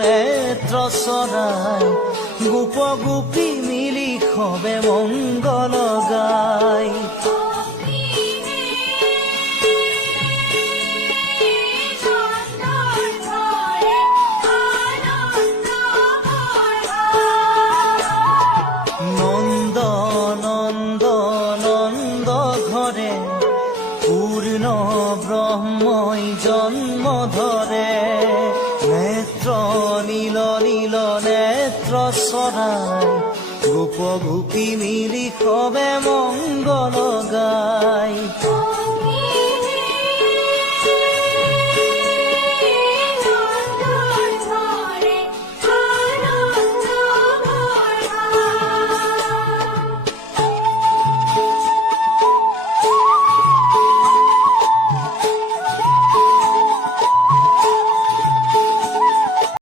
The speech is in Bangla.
নেত্র চৰাই গোপ গোপী মিলি সবে মংগল গায়। নন্দ নন্দ নন্দ ঘরে পূর্ণ ব্রহ্মই জন্ম ধরে। নেত্র নীল নীল নেত্র চৰাই গোপ গোপী মিলি সবে মংগল গায়।